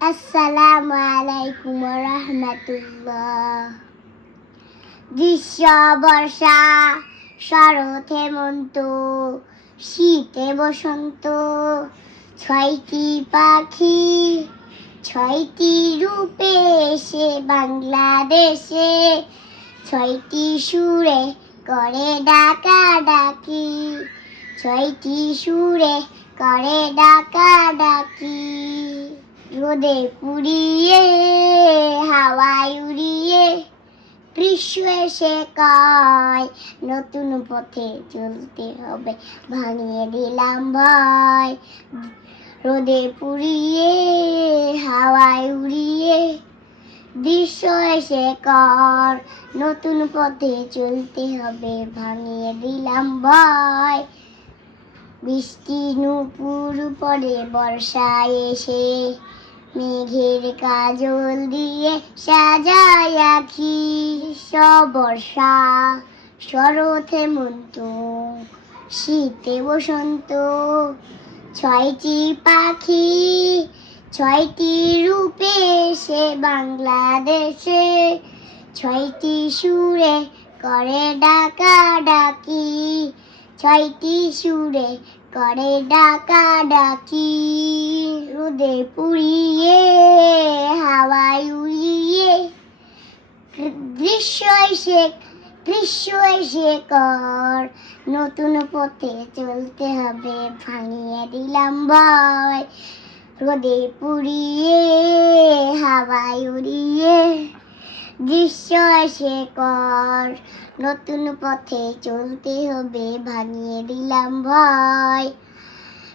আসসালামু আলাইকুম ওয়া রাহমাতুল্লাহ। গ্রীষ্ম বর্ষা শরৎ হেমন্ত শীতে বসন্ত, ছয়টি পাখি ছয়টি রূপে এসে বাংলাদেশে, ছয়টি সুরে করে ডাকাডাকি, ছয়টি সুরে করে ডাকাডাকি। রোদে পুড়িয়ে হাওয়ায় উড়িয়ে গ্রীষ্ম এসে কয় নতুন পথে চলতে হবে, ভাঙিয়ে দিলাম ভয়। রোদে পুড়িয়ে হাওয়ায় উড়িয়ে গ্রীষ্ম এসে কর নতুন পথে চলতে হবে, ভাঙিয়ে দিলাম ভয়। বৃষ্টি নুপুর পড়ে বর্ষায় এসে, মেঘের কাজল দিয়ে সাজায় আঁখি। বর্ষা শরৎ হেমন্ত শীতে বসন্ত, ছয়টি পাখি ছয়টি রূপে এসে বাংলাদেশে, ছয়টি সুরে করে ডাকাডাকি, ছয়টি সুরে করে ডাকাডাকি। রোদে পুড়িয়ে হাওয়ায় উড়িয়ে গ্রীষ্ম এসে কর নতুন পথে চলতে হবে, ভাঙিয়ে দিলাম ভয়। রোদে পুড়িয়ে হাওয়ায় উড়িয়ে গ্রীষ্ম এসে কর নতুন পথে চলতে হবে, ভাঙিয়ে দিলাম ভয়।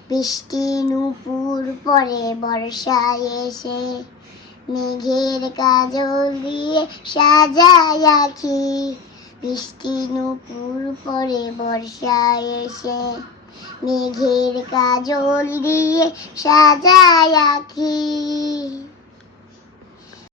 বৃষ্টি নুপুর পরে বর্ষায় এসে, মেঘের কাজল দিয়ে সাজায় আঁখি। বৃষ্টি নুপুর পরে বর্ষায় এসে, মেঘের কাজল দিয়ে সাজায় আঁখি।